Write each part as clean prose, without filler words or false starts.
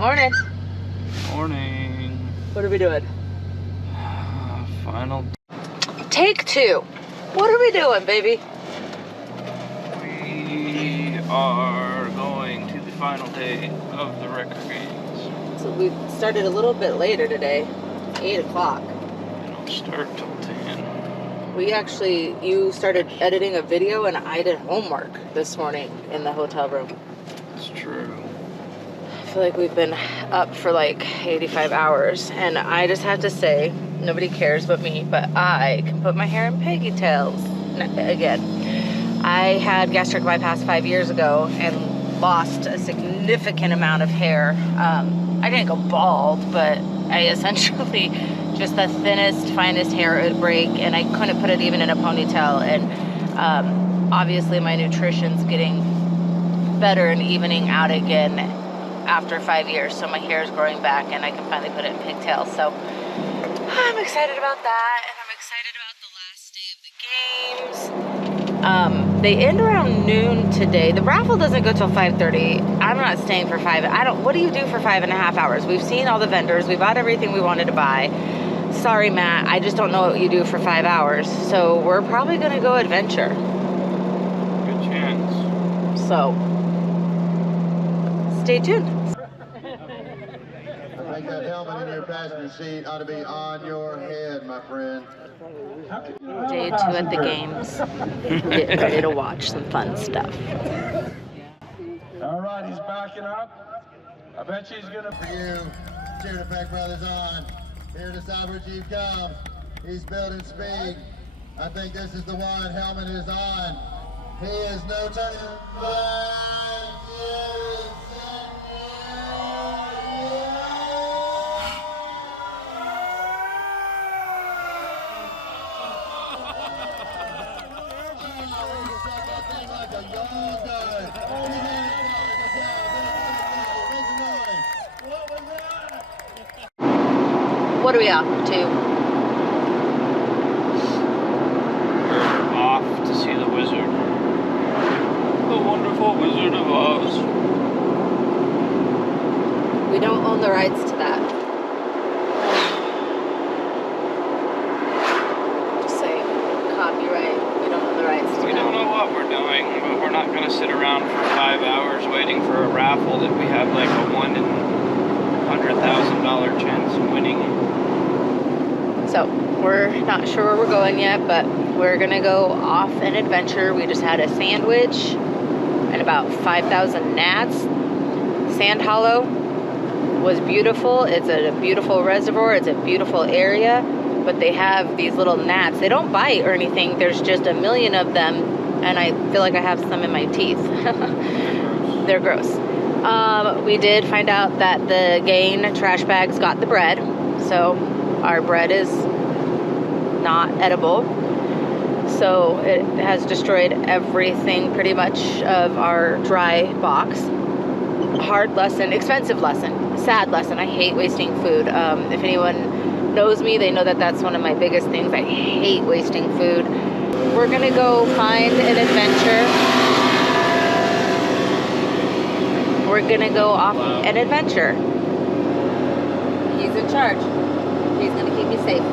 Morning. Morning. What are we doing? Final. Take two. What are we doing, baby? We are going to the final day of the record games. So we started a little bit later today, 8 o'clock. We don't start till 10. You started editing a video and I did homework this morning in the hotel room. That's true. I feel like we've been up for like 85 hours, and I just have to say, nobody cares but me, but I can put my hair in pigtails again. I had gastric bypass 5 years ago and lost a significant amount of hair. I didn't go bald, but I essentially just the thinnest, finest hair it would break, and I couldn't put it even in a ponytail. And obviously my nutrition's getting better and evening out again after 5 years, so my hair is growing back and I can finally put it in pigtails. So I'm excited about that, and I'm excited about the last day of the games. They end around noon today. The raffle doesn't go till 5:30. I'm not staying for what do you do for 5.5 hours? We've seen all the vendors, we bought everything we wanted to buy. Sorry, Matt, I just don't know what you do for 5 hours. So we're probably gonna go adventure. Good chance. So stay tuned. I think that helmet in your passenger seat ought to be on your head, my friend. Day 2 at the games. Getting ready to watch some fun stuff. All right, he's backing up. I bet you he's gonna. For you, cheer the Peck Brothers on. Here to Cyber Chief come. He's building speed. I think this is the one. Helmet is on. He is no turning back. What are we up to? We're off to see the wizard. The wonderful Wizard of Oz. We don't own the rights to that. Just say copyright. We don't own the rights to that. We don't know what we're doing, but we're not going to sit around for 5 hours waiting for a raffle that we have like a $1 in $100,000 chance of winning. So we're not sure where we're going yet, but we're gonna go off an adventure. We just had a sandwich and about 5,000 gnats. Sand Hollow was beautiful. It's a beautiful reservoir. It's a beautiful area, but they have these little gnats. They don't bite or anything. There's just a million of them, and I feel like I have some in my teeth. They're gross. We did find out that the Gain trash bags got the bread, so our bread is not edible. So it has destroyed everything pretty much of our dry box. Hard lesson, expensive lesson, sad lesson. I hate wasting food. If anyone knows me, they know that that's one of my biggest things. I hate wasting food. We're gonna go find an adventure. We're gonna go off an adventure. He's in charge. He's gonna keep me safe.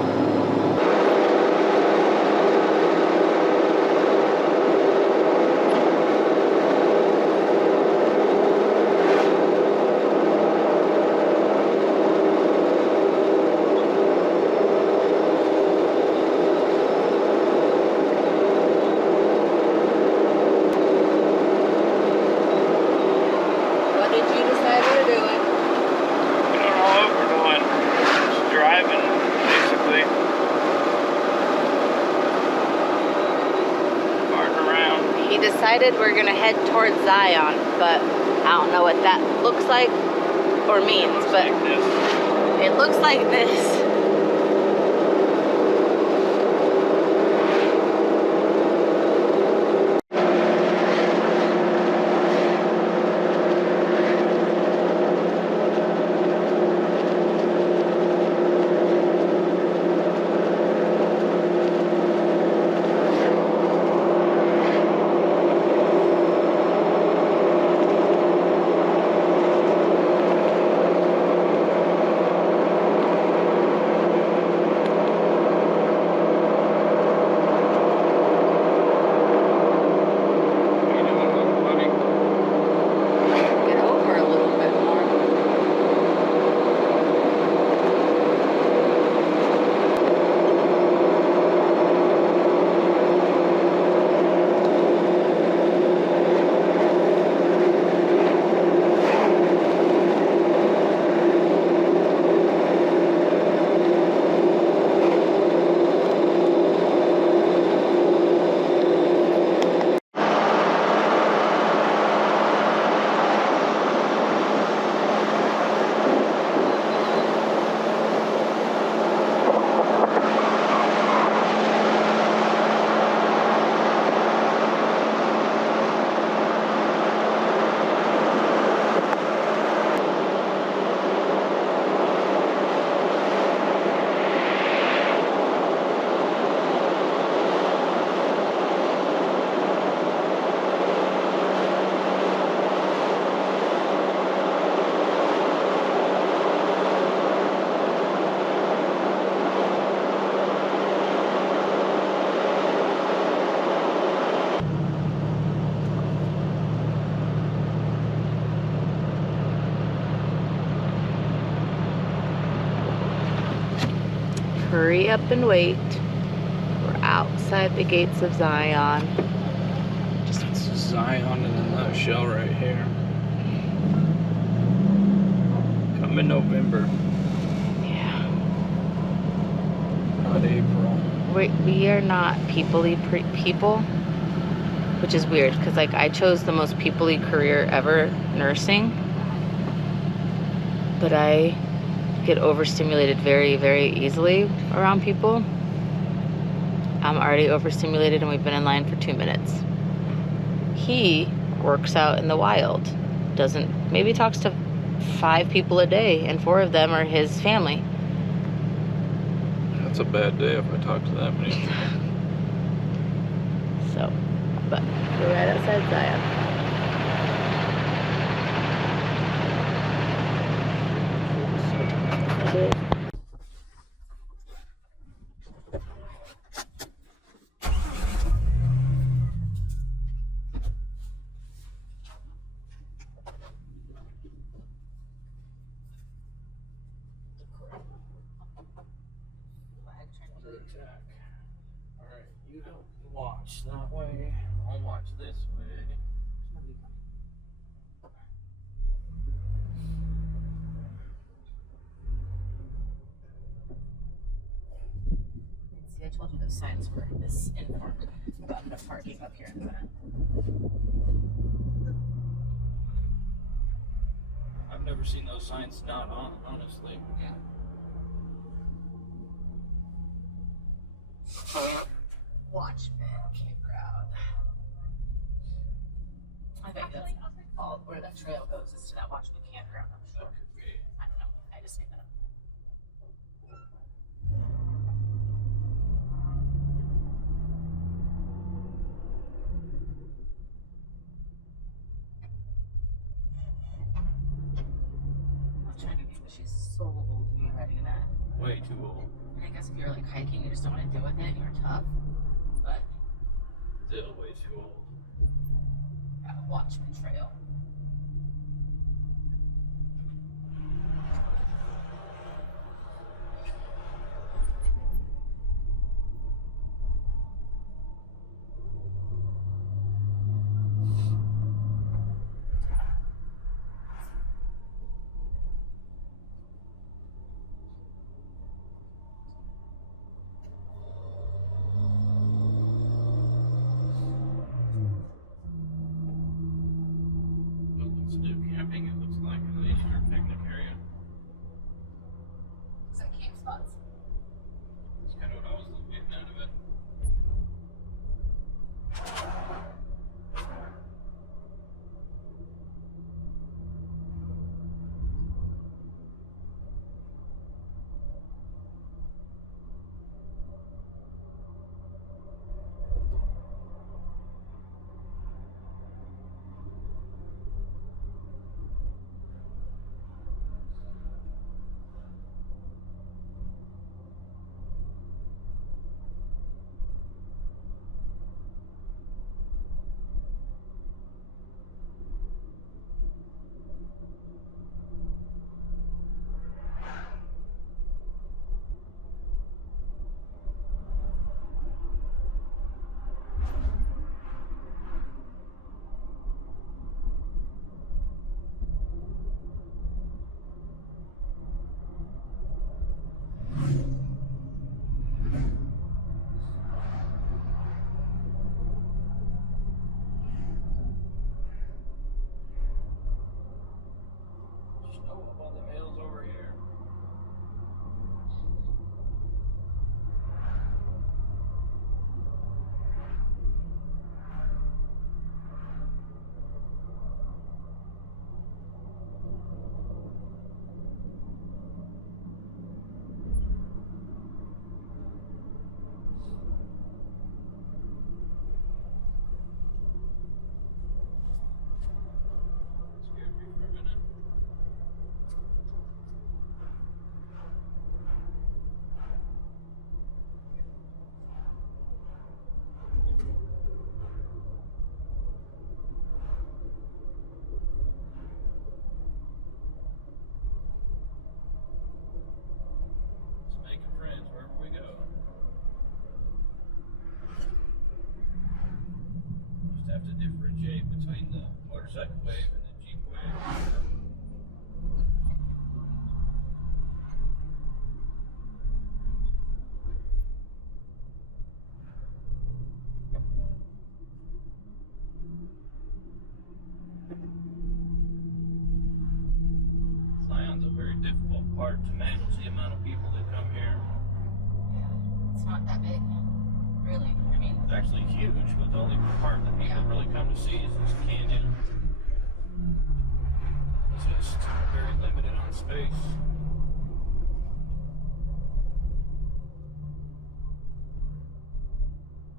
What did you decide we were doing? We don't know what we're doing. Just driving, basically. Farting around. He decided we're gonna head towards Zion, but I don't know what that looks like or means, but Like this. it looks like this. hurry up and wait. We're outside the gates of Zion. It's Zion and then that shell right here. Come in November, Yeah. not April. We are not people, which is weird because like I chose the most people-y career ever, nursing, but I get overstimulated very, very easily around people. I'm already overstimulated and we've been in line for 2 minutes. He works out in the wild, maybe talks to 5 people a day, and 4 of them are his family. That's a bad day if I talk to that many people. So, but we're right outside Zion. Alright, you don't watch that way. I'll watch this way. See, I told you those signs were misinformed about the parking up here in the back. I've never seen those signs not on, honestly. Yeah. Watchmen campground. I think that's all where that trail goes is to that Watchmen campground, I'm sure. I don't know. I just made that up. I'm not trying to be, but she's so old to be riding that. Way too old. And I guess if you're like hiking, you just don't want to deal with it, and you're tough. But Still way too old. yeah, Watchmen Trail. difficult part to manage the amount of people that come here. It's not that big, really. I mean, It's actually huge, but the only part that people really come to see is this canyon. It's just very limited on space.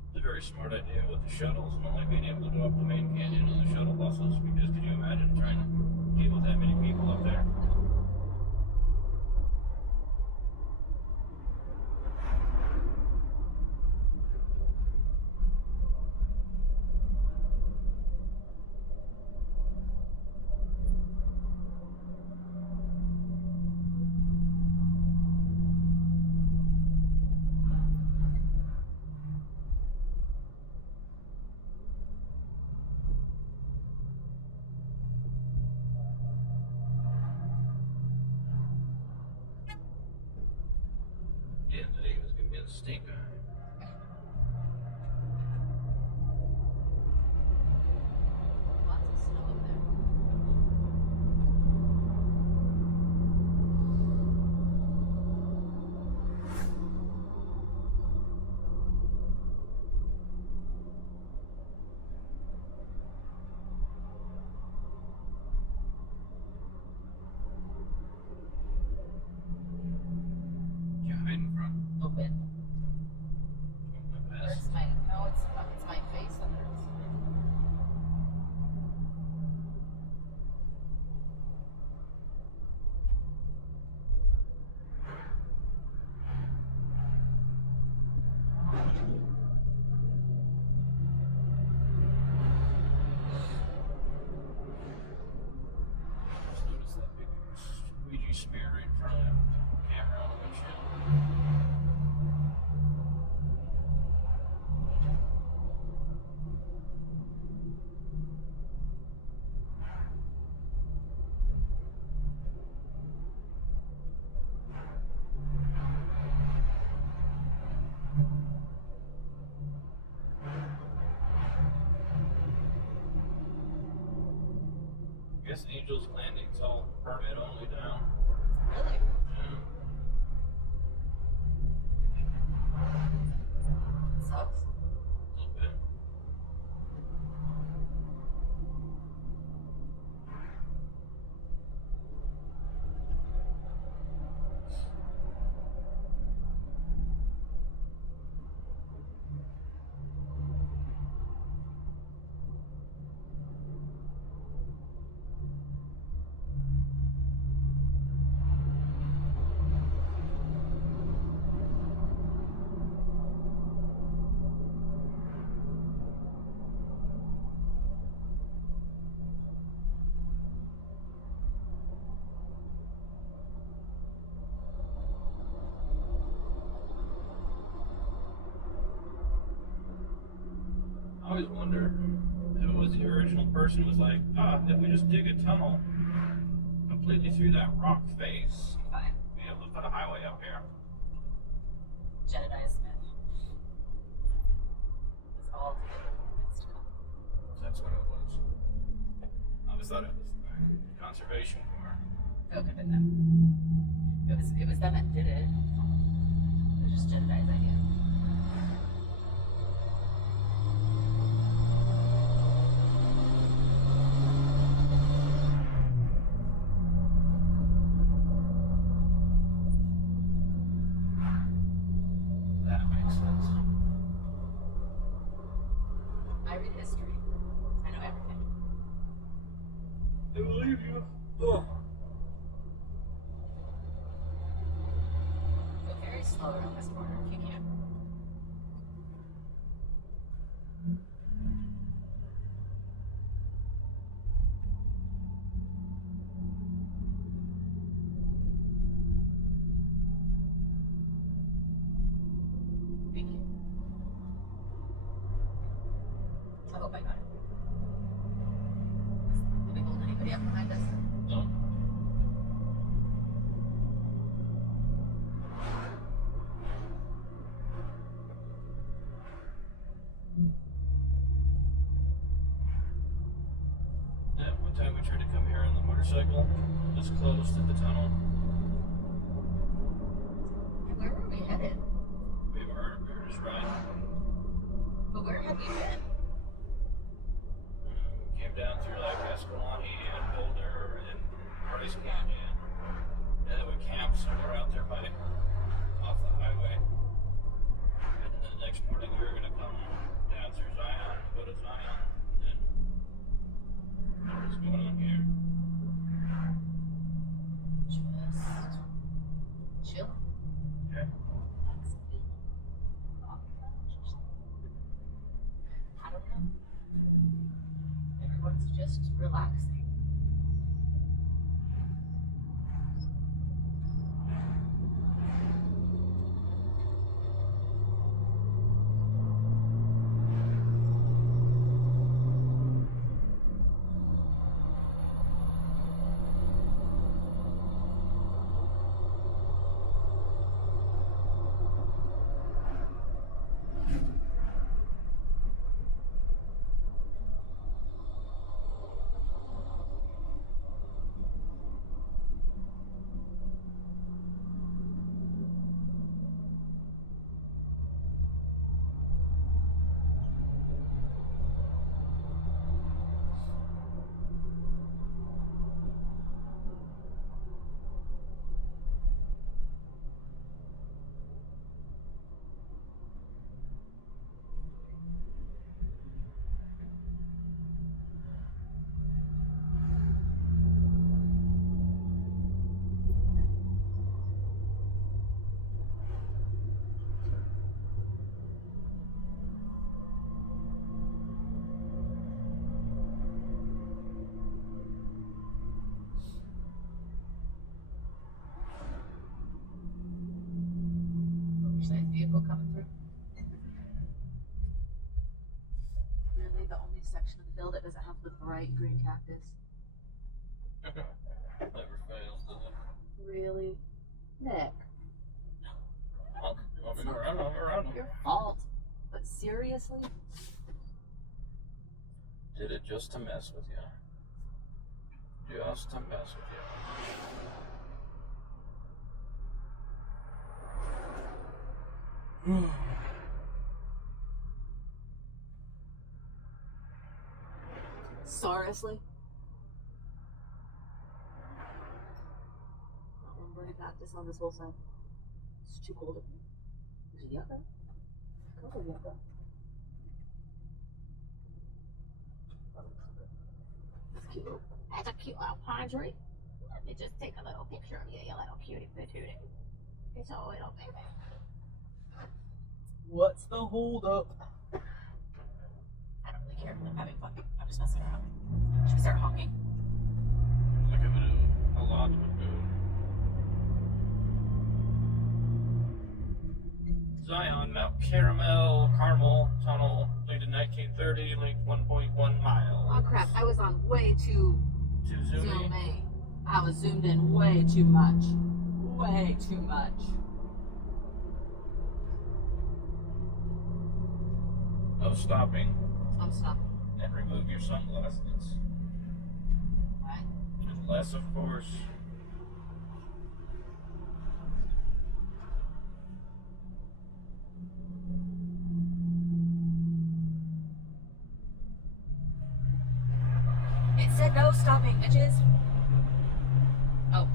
It's a very smart idea with the shuttles and only being able to go up the main canyon on the shuttle buses, because could you imagine trying to deal with that many people up there? Yeah, today was gonna be a stinker. lots of snow up there. You hiding from? A little bit. My best. Hurts my, no, it's my face that hurts. Just noticed that big squeegee smear right in front of that camera on the windshield. I guess Angel's Landing's all permit only now. Really? Yeah. Sucks. A little bit. I always wonder if it was the original person who was like, if we just dig a tunnel completely through that rock face, Fine. be able to put a highway up here. Jedediah Smith. It's all to get the moments to come. That's what it was. I always thought it was the conservation corps. It could have been them. It was them that did it. It was just Jedediah's idea. That makes sense. I read history. I know everything. I believe you. Oh. Go very slow around this corner if you can. Thank you. I hope I got it. Did we hold anybody up behind us? No. Yeah, one time we tried to come here on the motorcycle. It was closed at the tunnel. Where were we headed? We were just riding. But where have you been? Came down through like Escalante and Boulder and Bryce Canyon. And then we camped somewhere out there by off the highway. And then the next morning we were gonna come down through Zion, go to Zion, and what's going on here? Just chill. Okay. I don't know. Everyone's just relaxing. Vehicle coming through. Really, the only section of the hill that doesn't have the bright green cactus. Never fails, does it? Really, Nick? Well, we go around them. Your fault. But seriously? Did it just to mess with you. Just to mess with you. Seriously? Not one burning cactus on this whole side. It's too cold. There's a yucca. Cover yucca. That's cute. That's a cute little pine tree. Let me just take a little picture of you, you little cutie patootie. It's a little baby. What's the hold up? I don't really care. I'm having fun. I'm just messing around. Should we start honking? Look at it. A lot would do. Zion, Mount Carmel Tunnel, completed 1930, length 1.1 miles. Oh crap, I was on way too Too zoomy. zoomy. I was zoomed in way too much. Way too much. No stopping. I'm stopping. And remove your sunglasses. Right? Unless, of course. It said no stopping, bitches. Oh.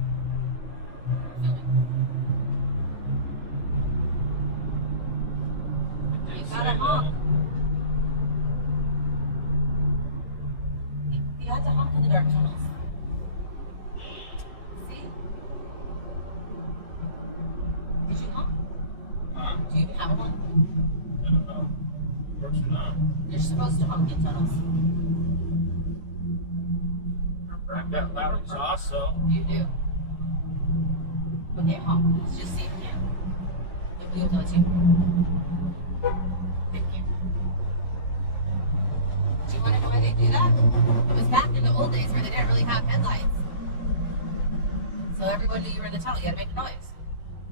It did You say gotta that. honk. You had to honk in the dark tunnels. See? Did you honk? Huh? Do you even have a honk? I don't know. Works or not. You're supposed to honk in tunnels. I've got loud exhaust, so. You do. Okay, honk. Let's just see if you can. If we'll tell you. Thank you. Do you want to know why they do that? It was back in the old days where they didn't really have headlights. So everyone knew you were in the tunnel. You had to make a noise.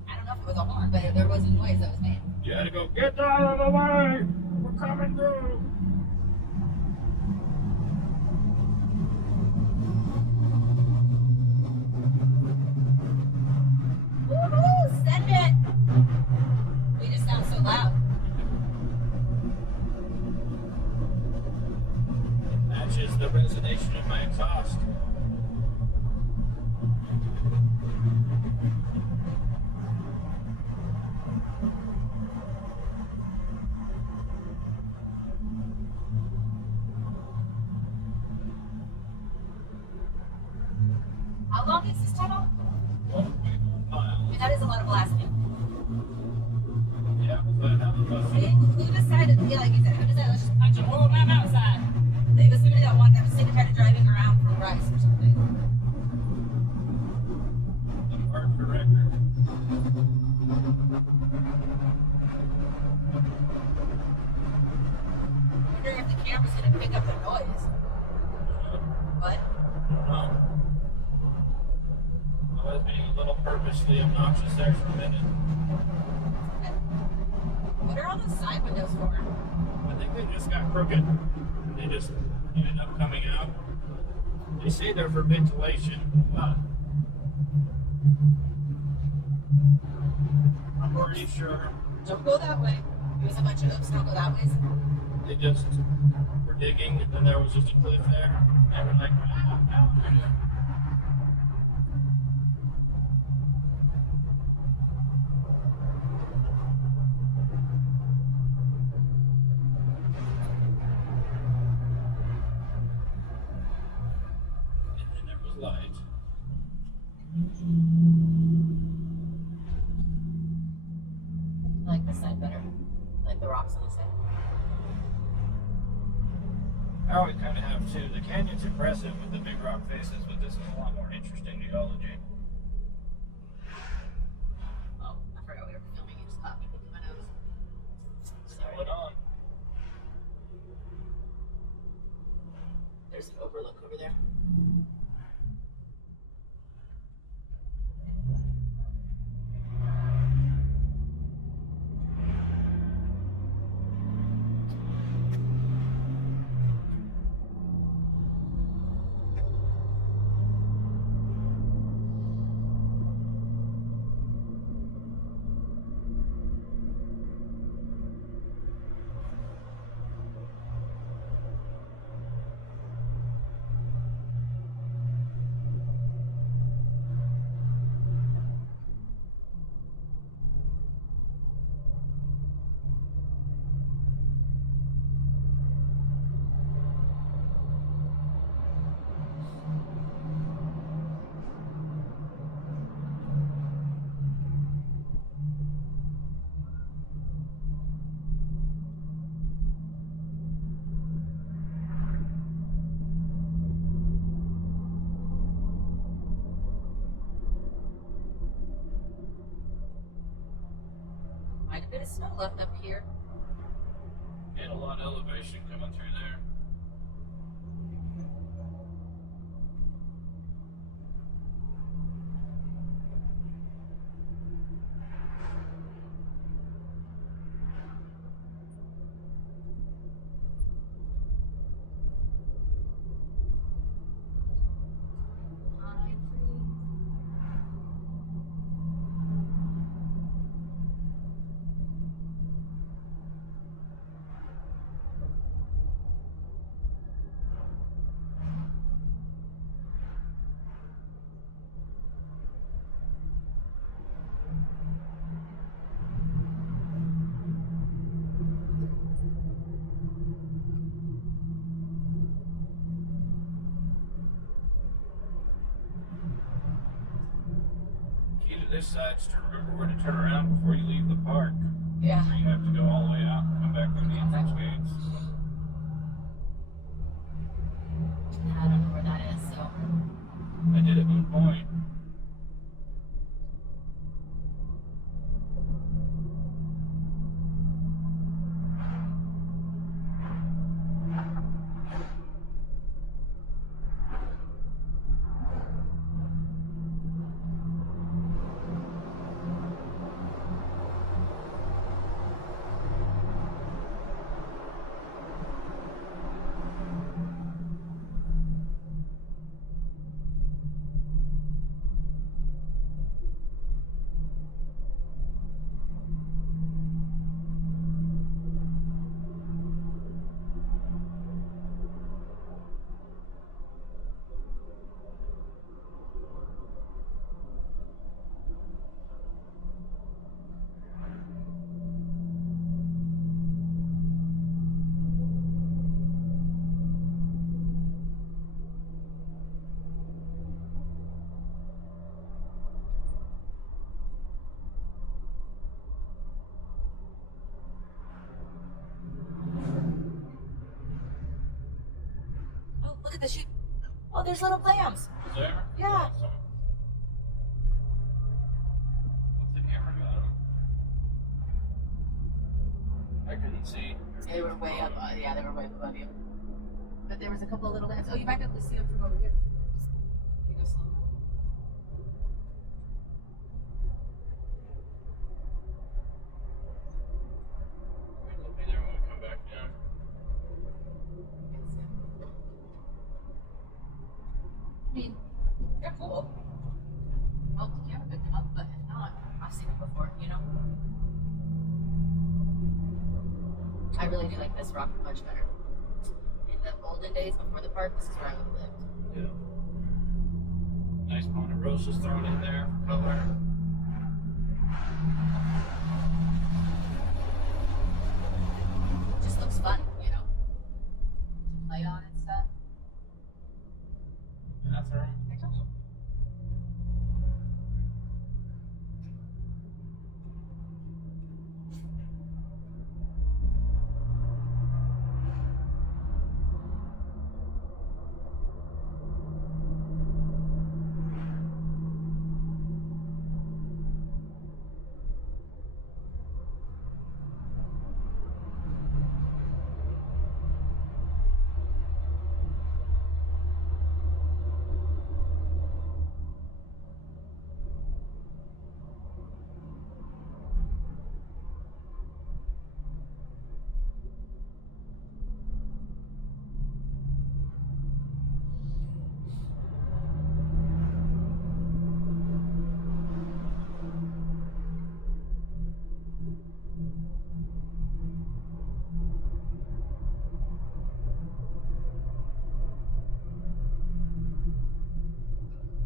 I don't know if it was a horn, but there was a noise that was made. You had to go, get out of the way! We're coming through! Woohoo! Send it! my exhaust. How long is this tunnel? 1.1 miles. That is a lot of blasting. Yeah, but that was about Who decided, yeah, like you said, who decided, let's just punch a hole in that outside? It was somebody that was sick and tired of driving around for rice or something. the park director. I wonder if the camera's gonna pick up the noise. What? No. I was being a little purposely obnoxious there for a minute. What are all those side windows for? I think they just got crooked. They just ended up coming out. They say they're for ventilation, but I'm pretty sure Don't go that way. There's a bunch of hooks, don't go that way. they just were digging and then there was just a cliff there. And they were like, "Ah, no." And then there was light. I like this side better. Like the rocks on the side. I always kind of have too. The canyon's impressive with the big rock faces, but this is a lot more interesting geology. Oh, I forgot we were filming. You just popped me in my nose. Sorry. Hold on. There's an overlook over there. Quite a bit of snow left up here. And a lot of elevation coming through there. Key to this side is to remember where to turn around before you leave the park. Yeah. You have to go all the way out and come back through the entrance gates. I don't know where that is, so. I did at one point. the sheep. Oh, there's little clams. Is there? Yeah. Awesome. What's the camera got 'em? I couldn't see. They were way up. Yeah, they were way above you. But there was a couple of little lambs. Oh, you might be able to see them from over here. If you go slow. They'll be there when we come back down. I mean, they're cool. Well, you haven't picked them up, but if not, I've seen them before, you know? I really do like this rock much better. In the olden days before the park, this is where I would have lived. Yeah. Nice Ponderosa's thrown in there for color. It just looks fun, you know? To play on and stuff. Bathroom. I told you.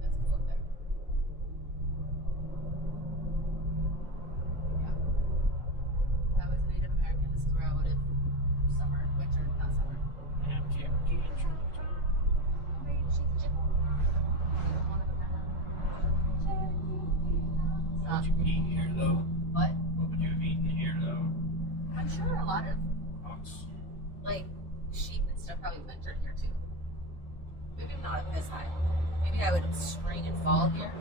That's cool up there. Yeah. If I was a Native American, this is where I would have summer, winter, not summer. What would you eat here though? What? What would you have eaten here though? I'm sure a lot of Ox. like sheep and stuff probably wintered here too. Maybe not at this high. Maybe I would have spring and fall here.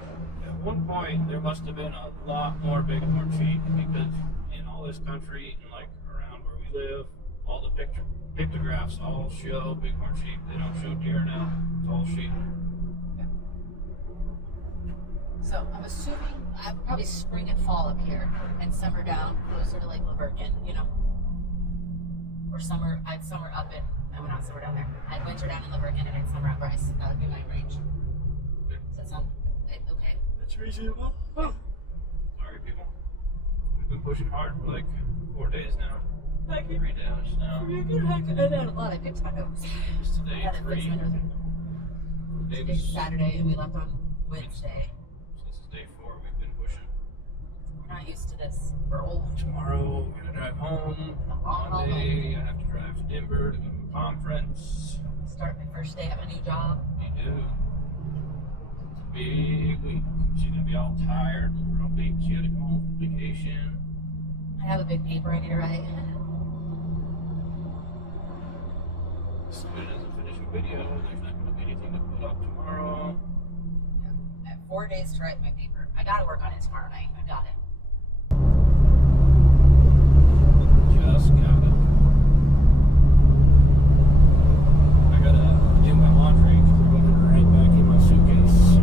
At one point, there must have been a lot more bighorn sheep because in all this country and like around where we live, all the pictographs all show bighorn sheep. They don't show deer now. It's all sheep. So I'm assuming I'm probably spring and fall up here, and summer down closer to Lake Laverton, you know. Or summer, I had summer up in, no, not summer down there. I had winter down in Laverton and I had summer at Bryce. That would be my range. Does that sound okay? That's reasonable. Oh. Sorry, people. We've been pushing hard for like 4 days now. 3 days now. You're gonna have to edit a lot. I picked my notes. It's today I had to fix 3. my notes. Today's Today's Saturday and we left on Wednesday. This is day 4. We've been pushing. We're not used to this. We're old. Tomorrow, we're gonna drive home. Monday, I have to drive to Denver to go to a conference. Start my first day at my new job. You do. It's a big week. She's gonna be all tired, grumpy. She had to go home from vacation. I have a big paper I need to write. Somebody doesn't finish a video, there's not gonna be anything to put up tomorrow. I have 4 days to write my paper. I gotta work on it tomorrow night. I got it. Just got it. I gotta do my laundry because I'm gonna put it right back in my suitcase.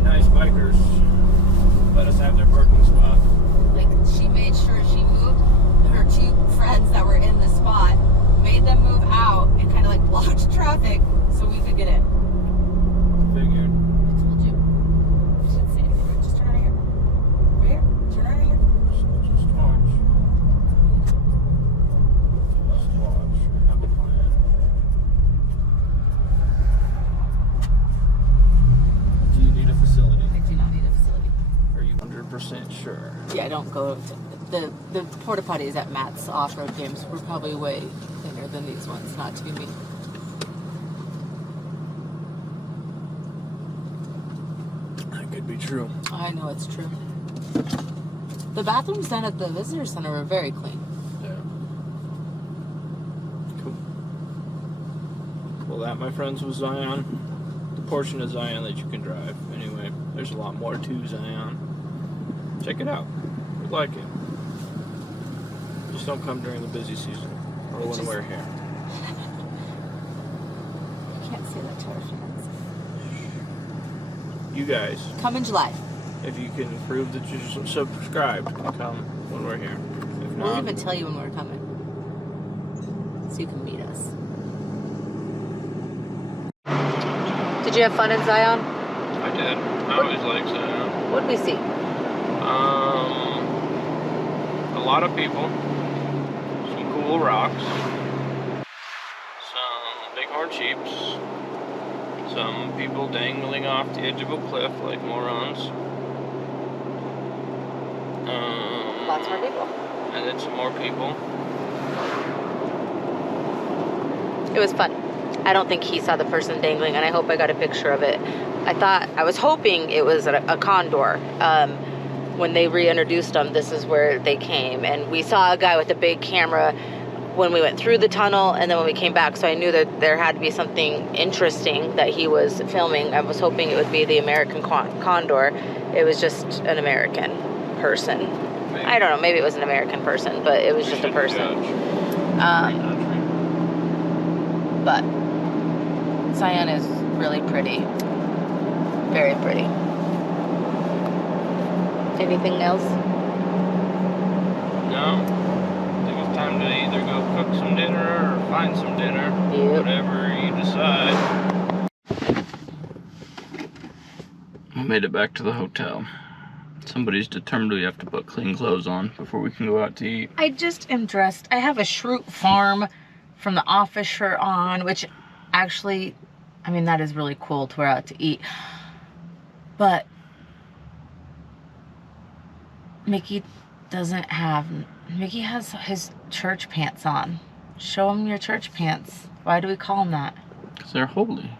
very nice bikers let us have their parking spot. Like, she made sure she moved her two friends that were in the spot, made them move out, and kind of like blocked traffic so we could get in. Figured. I told you. You shouldn't say anything. Just turn right here. Right here. Turn right here. Just watch. Just watch. I have a plan. Do you need a facility? I do not need a facility. Are you 100% sure? Yeah, I don't go to the porta potties at Matt's off-road games were probably way thinner than these ones, not to be mean. That could be true. I know it's true. The bathrooms then at the visitor center were very clean. Yeah. Cool. Well, that, my friends, was Zion. The portion of Zion that you can drive. Anyway, there's a lot more to Zion. Check it out. You'd like it. Just don't come during the busy season or when we're here. You can't say that to our fans. You guys, Come in July. if you can prove that you're subscribed, come when we're here. If We'll not, even tell you when we're coming. So you can meet us. Did you have fun in Zion? I did. I always like Zion. What did we see? A lot of people, some cool rocks, some bighorn sheeps, some people dangling off the edge of a cliff like morons. Lots more people. And then some more people. It was fun. I don't think he saw the person dangling, and I hope I got a picture of it. I was hoping it was a condor. When they reintroduced them, this is where they came. And we saw a guy with a big camera when we went through the tunnel, and then when we came back, so I knew that there had to be something interesting that he was filming. I was hoping it would be the American condor. It was just an American person. Maybe. I don't know, maybe it was an American person, but it was just a person. But Zion is really pretty. Very pretty. Anything else? No. I think it's time to either go cook some dinner or find some dinner. Yep. Whatever you decide. We made it back to the hotel. Somebody's determined we have to put clean clothes on before we can go out to eat. I just am dressed. I have a Shroot Farm from the office shirt on, which actually, I mean, that is really cool to wear out to eat. But Mickey has his church pants on. Show him your church pants. Why do we call them that? Because they're holy.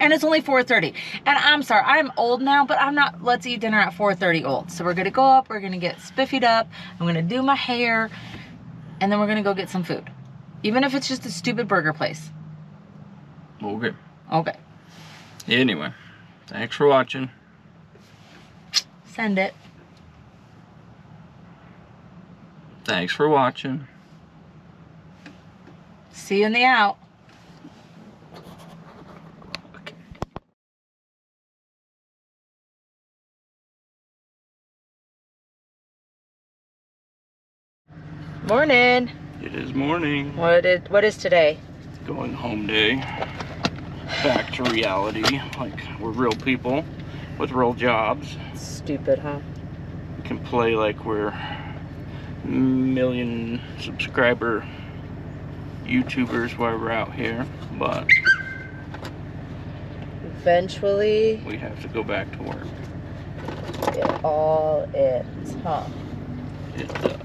And it's only 4:30. And I'm sorry, I'm old now, but I'm not let's eat dinner at 4:30 old. So we're gonna go up, we're gonna get spiffied up, I'm gonna do my hair, and then we're gonna go get some food. Even if it's just a stupid burger place. Okay. Okay. Anyway, thanks for watching. Send it. Thanks for watching. See you in the out. Morning. It is morning. What is today? Going home day. Back to reality. Like, we're real people with real jobs. Stupid, huh? We can play like we're million subscriber YouTubers while we're out here, but Eventually, we have to go back to work. it all ends, huh? It does.